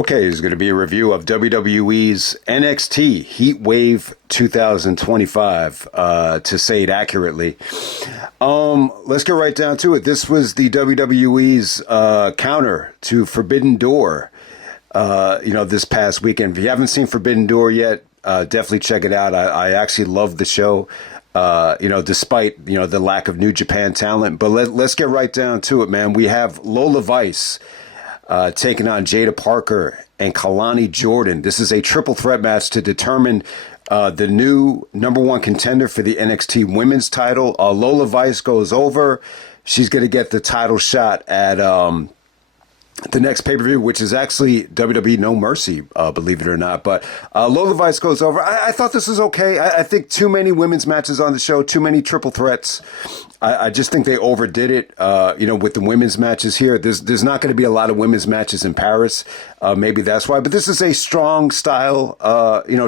Okay, it's going to be a review of WWE's NXT Heatwave 2025, to say it accurately. Let's get right down to it. This was the WWE's counter to Forbidden Door, this past weekend. If you haven't seen Forbidden Door yet, definitely check it out. I actually love the show, despite, the lack of New Japan talent. But let's get right down to it, man. We have Lola Vice taking on Jaida Parker and Kelani Jordynne. This is a triple threat match to determine the new number one contender for the NXT women's title. Lola Vice goes over. She's going to get the title shot at the next pay-per-view, which is actually WWE No Mercy, believe it or not. But Lola Vice goes over. I thought this was okay. I think too many women's matches on the show, too many triple threats. I just think they overdid it, with the women's matches here. There's not going to be a lot of women's matches in Paris. Maybe that's why. But this is a strong style,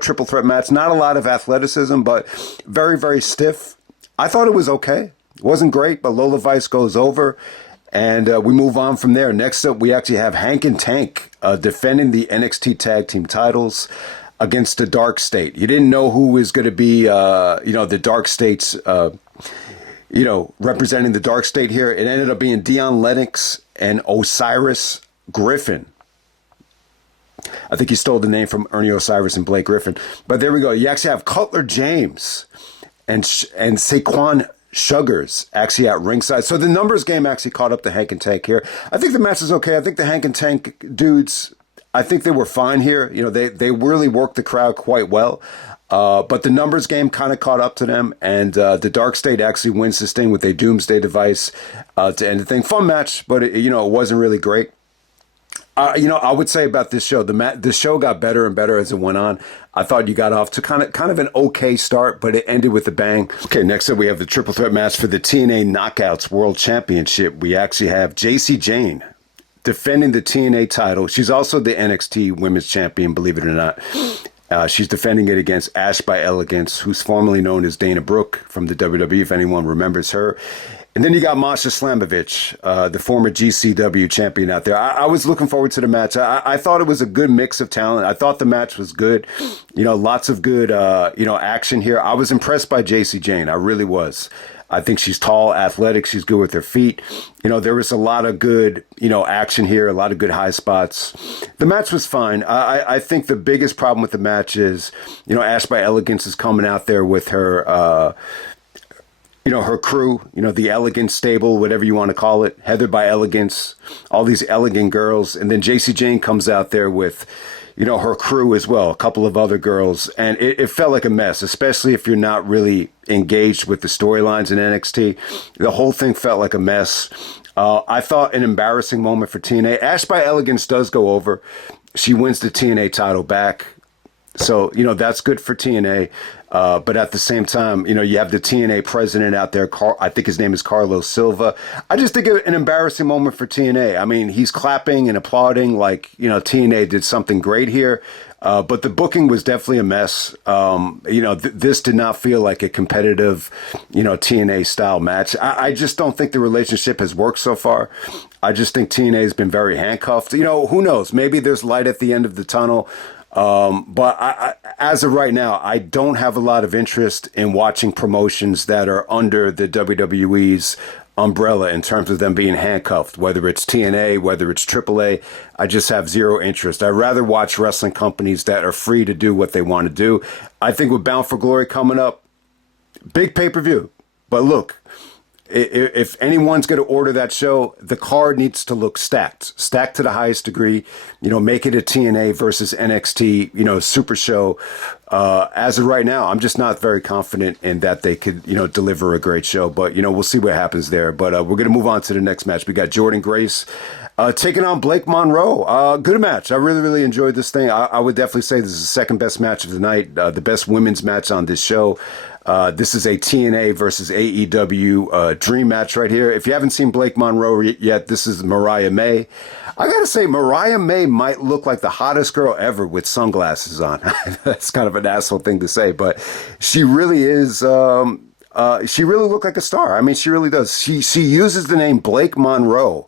triple threat match. Not a lot of athleticism, but very, very stiff. I thought it was okay. It wasn't great, but Lola Vice goes over. And we move on from there. Next up, we actually have Hank and Tank defending the NXT Tag Team titles against the Dark State. You didn't know who was going to be, the Dark State's, representing the Dark State here. It ended up being Dion Lennox and Osiris Griffin. I think he stole the name from Ernie Osiris and Blake Griffin. But there we go. You actually have Cutler James and Saquon Sugars actually at ringside. So the numbers game actually caught up to Hank and Tank here. I think the match is okay. I think the Hank and Tank dudes, I think they were fine here. They really worked the crowd quite well. But the numbers game kind of caught up to them. And the Dark State actually wins this thing with a Doomsday device to end the thing. Fun match, but it wasn't really great. I would say about this show, the show got better and better as it went on. I thought you got off to kind of an okay start, but it ended with a bang. Okay, next up we have the triple threat match for the TNA Knockouts World Championship. We actually have Jacy Jayne defending the TNA title. She's also the NXT Women's Champion, believe it or not. She's defending it against Ash by Elegance, who's formerly known as Dana Brooke from the WWE, if anyone remembers her. And then you got Masha Slamovich, the former GCW champion out there. I was looking forward to the match. I thought it was a good mix of talent. I thought the match was good. Lots of good, action here. I was impressed by Jacy Jayne. I really was. I think she's tall, athletic. She's good with her feet. There was a lot of good, action here, a lot of good high spots. The match was fine. I think the biggest problem with the match is, Ash by Elegance is coming out there with her, her crew, the Elegance stable, whatever you want to call it, Heather by Elegance, all these elegant girls. And then Jacy Jayne comes out there with, her crew as well, a couple of other girls. And it felt like a mess, especially if you're not really engaged with the storylines in NXT. The whole thing felt like a mess. I thought an embarrassing moment for TNA. Ash by Elegance does go over. She wins the TNA title back. So, that's good for TNA. But at the same time, you have the TNA president out there. I think his name is Carlos Silva. I just think an embarrassing moment for TNA. I mean, he's clapping and applauding like, TNA did something great here. But the booking was definitely a mess. This did not feel like a competitive, TNA style match. I just don't think the relationship has worked so far. I just think TNA has been very handcuffed. Who knows? Maybe there's light at the end of the tunnel. But I, as of right now, I don't have a lot of interest in watching promotions that are under the WWE's umbrella in terms of them being handcuffed, whether it's TNA, whether it's AAA. I just have zero interest. I'd rather watch wrestling companies that are free to do what they want to do. I think with Bound for Glory coming up, big pay-per-view. But look, if anyone's going to order that show, the card needs to look stacked to the highest degree. Make it a TNA versus NXT, super show. As of right now, I'm just not very confident in that they could, deliver a great show. But, we'll see what happens there. But we're going to move on to the next match. We got Jordynne Grace taking on Blake Monroe. Good match. I really, really enjoyed this thing. I would definitely say this is the second best match of the night, the best women's match on this show. This is a TNA versus AEW dream match right here. If you haven't seen Blake Monroe yet, this is Mariah May. I gotta say, Mariah May might look like the hottest girl ever with sunglasses on. That's kind of an asshole thing to say, but she really is. She really looked like a star. I mean, she really does. She uses the name Blake Monroe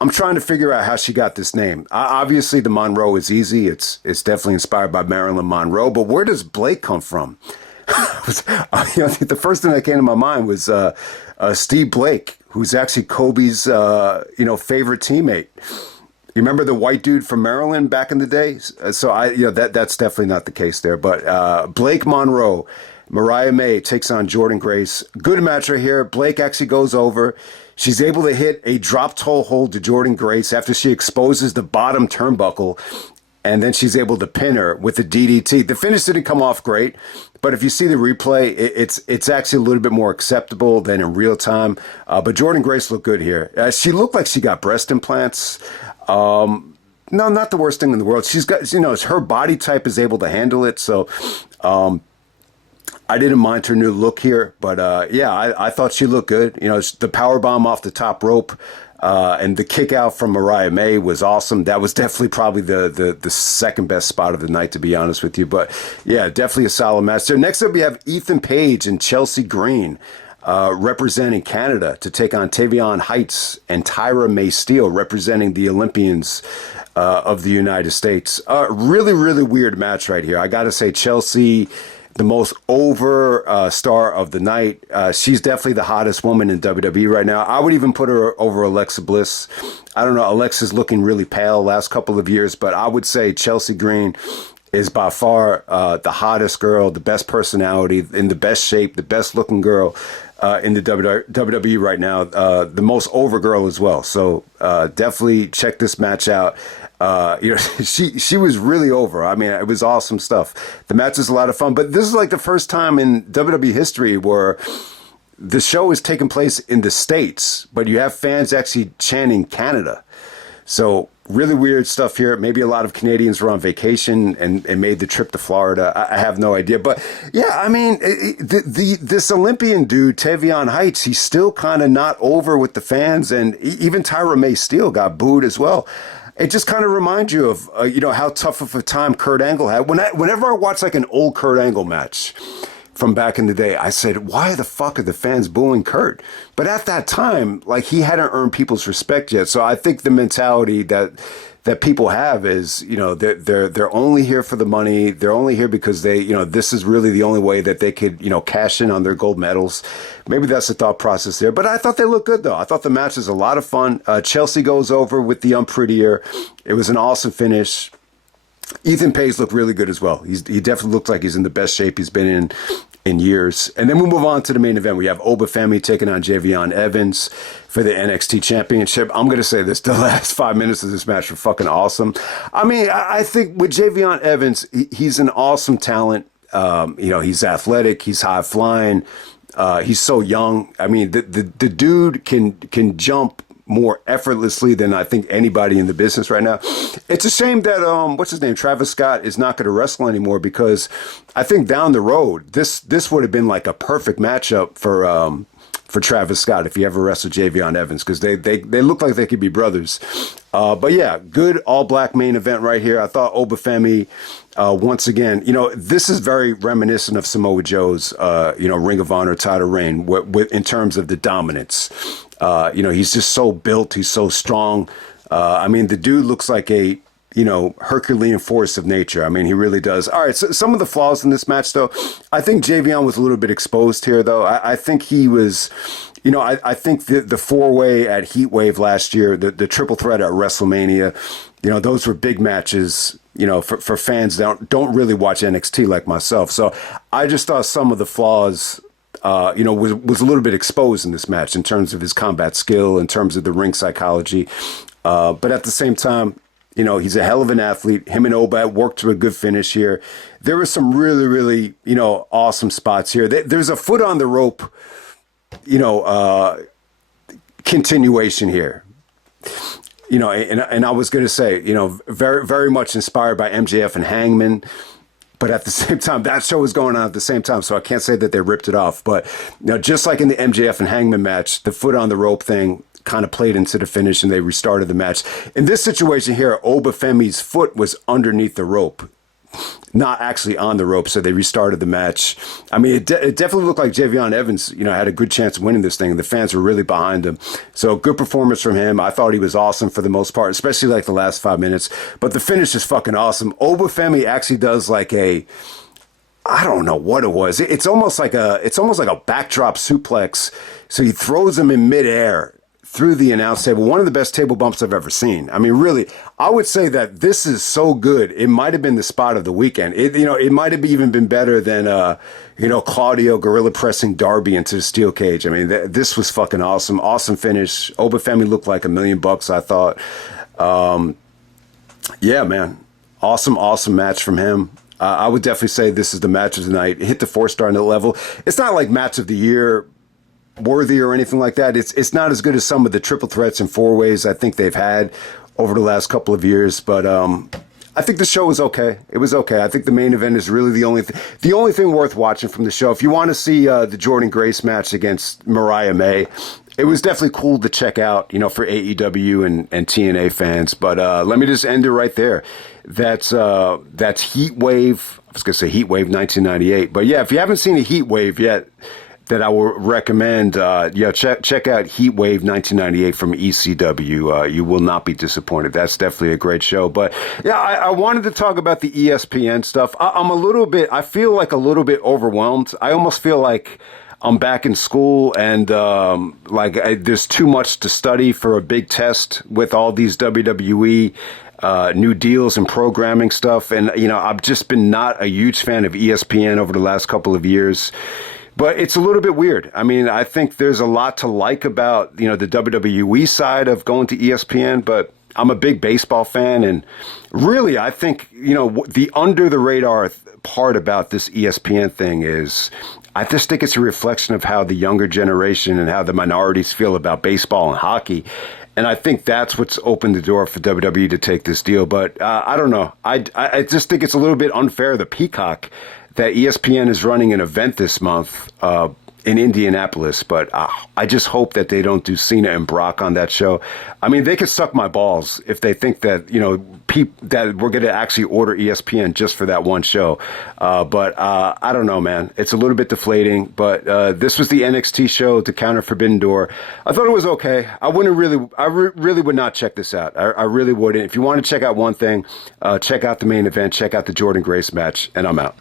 I'm trying to figure out how she got this name. Obviously, the Monroe is easy. It's definitely inspired by Marilyn Monroe. But where does Blake come from? The first thing that came to my mind was Steve Blake, who's actually Kobe's favorite teammate. You remember the white dude from Maryland back in the day? So that's definitely not the case there. But Blake Monroe, Mariah May takes on Jordynne Grace. Good match right here. Blake actually goes over. She's able to hit a drop toe hold to Jordynne Grace after she exposes the bottom turnbuckle. And then she's able to pin her with the DDT. The finish didn't come off great, but if you see the replay, it's actually a little bit more acceptable than in real time. But Jordynne Grace looked good here. She looked like she got breast implants. No, not the worst thing in the world. She's got, her body type is able to handle it. So I didn't mind her new look here, but I thought she looked good. The power bomb off the top rope. And the kick out from Mariah May was awesome. That was definitely probably the second best spot of the night, to be honest with you. But yeah, definitely a solid match there. Next up, we have Ethan Page and Chelsea Green representing Canada to take on Tavion Heights and Tyra May Steele representing the Olympians of the United States. Really, really weird match right here. I got to say, Chelsea, the most over star of the night. She's definitely the hottest woman in WWE right now. I would even put her over Alexa Bliss. I don't know. Alexa's looking really pale last couple of years, but I would say Chelsea Green is by far the hottest girl, the best personality, in the best shape, the best looking girl in the WWE right now. The most over girl as well. So definitely check this match out. She was really over. I mean, it was awesome stuff. The match is a lot of fun, but this is like the first time in WWE history where the show is taking place in the States, but you have fans actually chanting Canada. So really weird stuff here. Maybe a lot of Canadians were on vacation and made the trip to Florida. I have no idea. But yeah, I mean, this Olympian dude, Tavion Heights, he's still kind of not over with the fans. And even Tyra May Steele got booed as well. It just kind of reminds you of, how tough of a time Kurt Angle had. Whenever I watch like an old Kurt Angle match from back in the day, I said, why the fuck are the fans booing Kurt? But at that time, like, he hadn't earned people's respect yet. So I think the mentality that people have is, they're only here for the money. They're only here because this is really the only way that they could, cash in on their gold medals. Maybe that's the thought process there. But I thought they looked good, though. I thought the match was a lot of fun. Chelsea goes over with the unprettier. It was an awesome finish. Ethan Page looked really good as well. He definitely looked like he's in the best shape he's been in years. And then we'll move on to the main event. We have Femi taking on Javion Evans for the NXT Championship. I'm going to say this, the last 5 minutes of this match were fucking awesome. I mean, I think with Javion Evans, he's an awesome talent. He's athletic, he's high flying, he's so young. I mean, the dude can jump more effortlessly than I think anybody in the business right now. It's a shame that what's his name, Travis Scott, is not going to wrestle anymore, because I think down the road this would have been like a perfect matchup for Travis Scott if he ever wrestled Javion Evans, because they look like they could be brothers. But yeah, good all black main event right here. I thought Femi once again, this is very reminiscent of Samoa Joe's Ring of Honor title reign in terms of the dominance. He's just so built. He's so strong. I mean, the dude looks like a, Herculean force of nature. I mean, he really does. All right. So some of the flaws in this match, though, I think Javion was a little bit exposed here, though. I think he was, I think the four-way at Heatwave last year, the triple threat at WrestleMania, those were big matches, for fans that don't really watch NXT like myself. So I just thought some of the flaws was a little bit exposed in this match in terms of his combat skill, in terms of the ring psychology. But at the same time, he's a hell of an athlete. Him and Oba worked to a good finish here. There were some really, really, awesome spots here. There's a foot on the rope, continuation here. And I was going to say, very, very much inspired by MJF and Hangman. But at the same time, that show was going on at the same time, so I can't say that they ripped it off. But just like in the MJF and Hangman match, the foot on the rope thing kind of played into the finish, and they restarted the match. In this situation here, Femi's foot was underneath the rope. not actually on the rope, so they restarted the match. I mean, it definitely looked like Javion Evans, had a good chance of winning this thing. The fans were really behind him. So good performance from him. I thought he was awesome for the most part, especially like the last 5 minutes. But the finish is fucking awesome. Femi actually does like I don't know what it was. It's almost like a backdrop suplex. So he throws him in midair through the announce table. One of the best table bumps I've ever seen. I mean, really, I would say that this is so good. It might have been the spot of the weekend. It might have even been better than, Claudio gorilla pressing Darby into the steel cage. I mean, this was fucking awesome. Awesome finish. Obafemi looked like $1 million, I thought. Yeah, man. Awesome match from him. I would definitely say this is the match of the night. It hit the 4-star level. It's not like match of the year worthy or anything like that. It's not as good as some of the triple threats and 4-ways I think they've had over the last couple of years, but I think the show was okay. It was okay. I think the main event is really the only thing worth watching from the show. If you want to see the Jordynne Grace match against Mariah May, it was definitely cool to check out, for AEW and TNA fans. But let me just end it right there. That's Heatwave. I was gonna say Heatwave 1998, but yeah, if you haven't seen a Heatwave yet, that I would recommend, check out Heatwave 1998 from ECW. You will not be disappointed. That's definitely a great show. But yeah, I wanted to talk about the ESPN stuff. I feel like a little bit overwhelmed. I almost feel like I'm back in school and there's too much to study for a big test with all these WWE new deals and programming stuff. And, I've just been not a huge fan of ESPN over the last couple of years. But it's a little bit weird. I mean, I think there's a lot to like about, the WWE side of going to ESPN, but I'm a big baseball fan. And really, I think, the under the radar part about this ESPN thing is I just think it's a reflection of how the younger generation and how the minorities feel about baseball and hockey. And I think that's what's opened the door for WWE to take this deal. But I don't know. I just think it's a little bit unfair, the Peacock, that ESPN is running an event this month in Indianapolis, but I just hope that they don't do Cena and Brock on that show. I mean, they could suck my balls if they think that, that we're going to actually order ESPN just for that one show. But I don't know, man. It's a little bit deflating, but this was the NXT show to counter Forbidden Door. I thought it was okay. I really would not check this out. I really wouldn't. If you want to check out one thing, check out the main event, check out the Jordynne Grace match, and I'm out.